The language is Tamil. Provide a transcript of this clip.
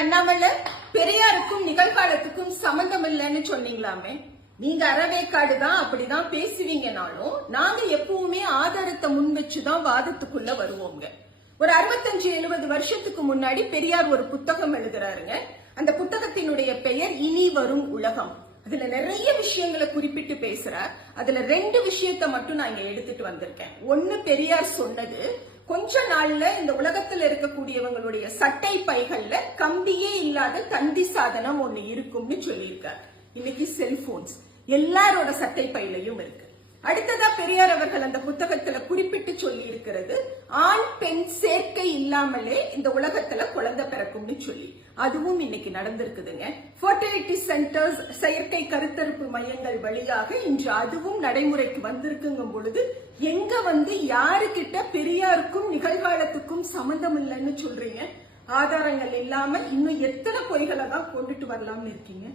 அண்ணாமலை, பெரியாருக்கும் நிகழ்காலத்துக்கும் சம்பந்தம் இல்லைன்னு சொன்னீங்களாமே. நீங்க அறவேக்காடு தான் அப்படிதான் பேசுவீங்கனாலும் நாங்க எப்பவுமே ஆதாரத்தை முன் வச்சுதான் வாதத்துக்குள்ள வருவோங்க. ஒரு 65-70 வருஷத்துக்கு முன்னாடி பெரியார் ஒரு புத்தகம் எழுதுறாருங்க. அந்த புத்தகத்தினுடைய பெயர் இனி வரும் உலகம். அதுல நிறைய விஷயங்களை குறிப்பிட்டு பேசுறார். அதுல 2 விஷயத்த மட்டும் நான் இங்க எடுத்துட்டு வந்திருக்கேன். ஒன்னு, பெரியார் சொன்னது, கொஞ்ச நாள்ல இந்த உலகத்துல இருக்கக்கூடியவங்களுடைய சட்டை பைகள்ல கம்பியே இல்லாத தந்தி சாதனம் ஒண்ணு இருக்கும்னு சொல்லியிருக்காரு. இன்னைக்கு செல்போன்ஸ் எல்லாரோட சட்டை பையிலையும் இருக்கு. அடுத்ததா பெரியார் அவர்கள் அந்த புத்தகத்துல குறிப்பிட்டு சொல்லி இருக்கிறது, ஆண் பெண் சேர்க்கை இல்லாமலே இந்த உலகத்துல குழந்தை பிறக்கும்னு சொல்லி. அதுவும் இன்னைக்கு நடந்திருக்குதுங்க. ஃபர்டிலிட்டி சென்டர்ஸ், செயற்கை கருத்தரிப்பு மையங்கள் வழியாக இன்று அதுவும் நடைமுறைக்கு வந்திருக்குங்கும் பொழுது எங்க யாருக்கிட்ட பெரியாருக்கும் நிகழ்காலத்துக்கும் சம்பந்தம் இல்லைன்னு சொல்றீங்க? ஆதாரங்கள் இல்லாம இன்னும் எத்தனை பொய்களை தான் கொண்டுட்டு வரலாம்னு இருக்கீங்க?